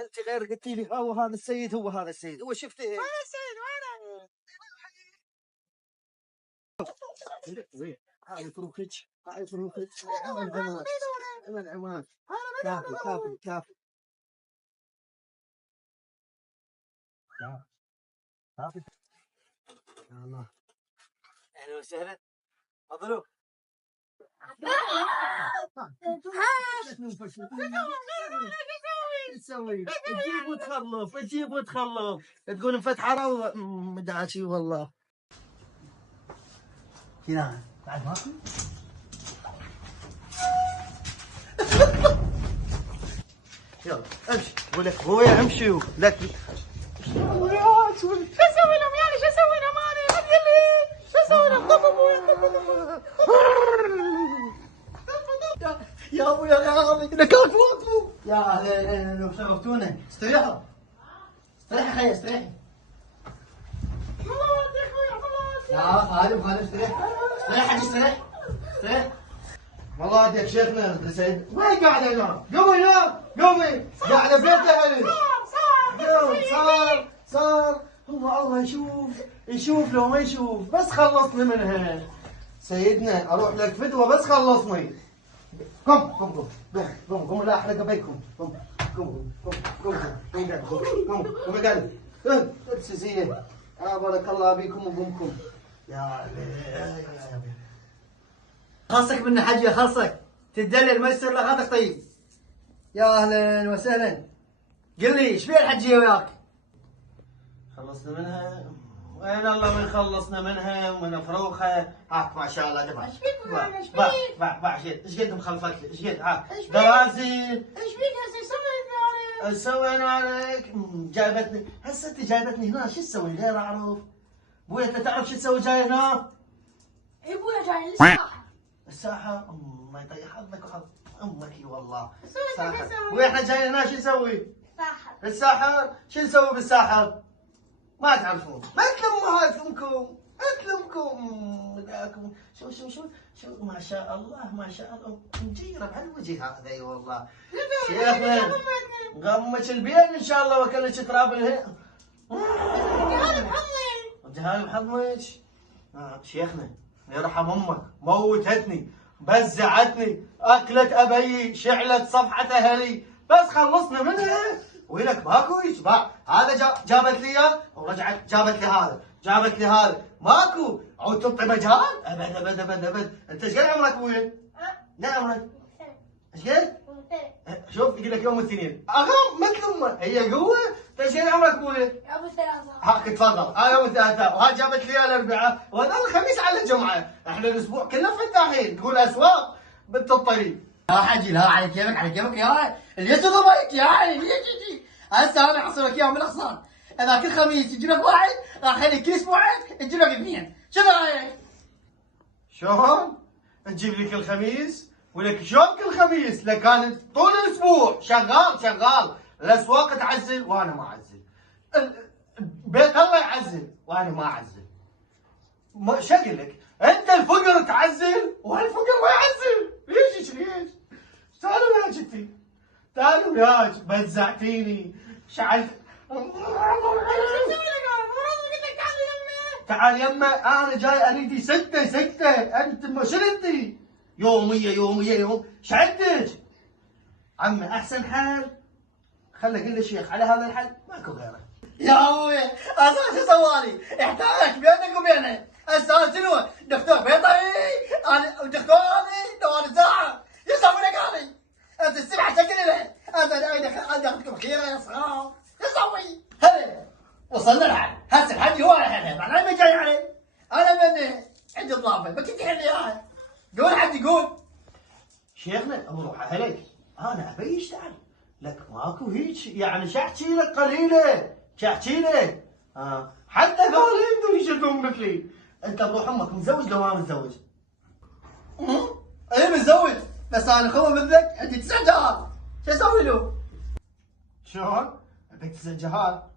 انت غير قلتي لي هو هذا السيد، هو هذا السيد، هو شفته هذا السيد وانا هاي فروخك، هاي فروخك. من عمان كافي كافي كافي كافي. يا الله، اهلا وسهلا، تفضلوا. ايش تسوي؟ تجيب وتخلف، تجيب وتخلف، تقول انفتح روضه مدعشي والله. هنا بعد ماكو. يلا امشي، اقول لك ابويا امشي لك. شو اسوي لهم يعني؟ شو اسوي لهم انا؟ شو اسوي لهم؟ طب ابويا يا ابويا غاضي لك وقفوا. يا اهلا لو شرفتونا. استريحوا استريحي خي استريحي. خلاص يا اخوي خلاص. لا خالد استريح استريح حق استريح استريح. والله اديك شيخنا سيد وين قاعد هنا؟ قومي يا قومي قاعد بيته. صار هو الله يشوف لو ما يشوف، بس خلصني منها سيدنا. اروح لك فدوه بس خلصني. قم لا احرق بيكم. قم قاعد سيسيه. بارك الله بيكم وقمكم. يا خلصك من حجي خلصك تدلل ما يصير لغاتك. طيب يا اهلا وسهلا. قل لي ايش فيها الحجيه وياك؟ خلصنا منها. وين الله من خلصنا منها ومن فروخه. هاك ما شاء الله دفع. ايش فيك معنا؟ ايش فيك؟ باع ايش قد مخلفك لي؟ ايش قد؟ هاك درازيل. ايش فيك هسه؟ ايش سوي انا عليك؟ جايبتني هسه انت جايبتني هنا شو تسوي غير اعرف؟ ابويا انت تعرف شو تسوي جاي هنا؟ اي ابويا جاي للساحه. الساحه؟ الله يطيح حظك وحظ امك والله. ساحه. واحنا جايين هنا شو نسوي؟ ساحر. الساحر؟ شو نسوي بالساحر؟ ما تعرفون. ما تلموا هاتفكم ذاكم. شو ما شاء الله ما شاء الله مجيره بهالوجه هذا. اي والله شيخنا غمك البين ان شاء الله وكلك تراب الهي. جهال بحضنك. شيخنا يرحم امك موتتني بزعتني اكلت ابي شعلت صفحه اهلي بس خلصنا منها. وينك ماكو يشبع. هذا جابت لي اياه ورجعت جابت لي هذا جابت لي هذا ماكو. عود تنطي مجال ابد. انت ايش قد عمرك ابويا؟ لا عمرك ايش قد؟ شوف يقول لك يوم الاثنين اغم مثل امه هي قوه. انت ايش قد عمرك ابويا؟ يوم الثلاثاء. هاك تفضل. يوم الثلاثاء. وها جابت لي الاربعاء وهذا الخميس على الجمعه. احنا الاسبوع كله في الداخل تقول اسواق بنت الطريق. لا حجي لا على كيفك على كيفك يا اللي ضمك يا يجي. هسه انا احصل لك اياه من الاخصام. اذا كل خميس يجي لك واحد راح اخليك كل اسبوعين يجي لك اثنين. شو رايك؟ شلون؟ نجيب لك الخميس ولك شلون كل خميس؟ لك كانت طول الاسبوع شغال. الاسواق تعزل وانا ما اعزل. بيت الله يعزل وانا ما اعزل. شو اقول لك؟ انت الفقر تعزل والفقر ما يعزل. ليش؟ تعالوا يا جدي تعالوا يا بزعتيني شعلت. تعال يمه انا جاي اريد سكته. انت شنو انت؟ يوم شعدتك عمي. احسن حل خلي اقول للشيخ على هذا الحل ماكو غيره. يا ابويا اصلا شو سوالي؟ احتاج بينك وبينه. هسه شنو؟ دكتور بيطري انا ودكتوري دوار الزراعه. شو اسوي لك انا؟ انت السبعه شكل له. انا اخذكم خيره يا صغار. شو اسوي؟ هلا وصلنا الحل. هسه الحج هو الحل. انا ما جاي عليه. انا من عند الضابط ما كنت تحل لي اياها. قول حد يقول شيخنا بروح عليك انا ابي اشتغل لك ماكو هيك يعني. شو احكي لك قليله شو احكي لك. حتى قال يقدروا يشدون مثلي. انت بروح امك متزوج لو ما متزوج؟ اي متزوج بس انا خوه مثلك عندي 9 جهات. شو اسوي له؟ شلون؟ عندك 9 جهات؟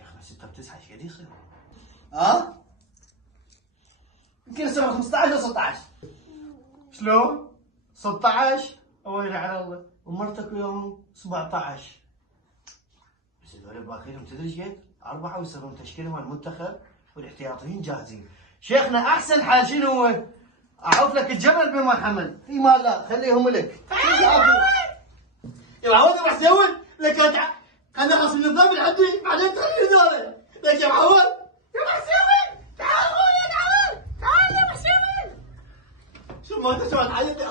شيخنا 6 ب9 ايش قد يصير؟ ها؟ يمكن يسوي 15 او 16. شلون؟ 16 ويلي على الله، ومرتك يوم 17. بس هذول باقيهم تدري ايش قد؟ 4 ويسوون تشكيله مال المنتخب والاحتياطيين جاهزين. شيخنا احسن حال شنو هو؟ اعوف لك الجمل بما حمل، في مال لا خليهم لك. يا معود راح تسوي لك انا اخلص من النظام لحدي بعدين تخلي هذول لك يا معود. يا محسومين تعال اخويا تعال تعال يا محسومين. شو ما انت شو حالتي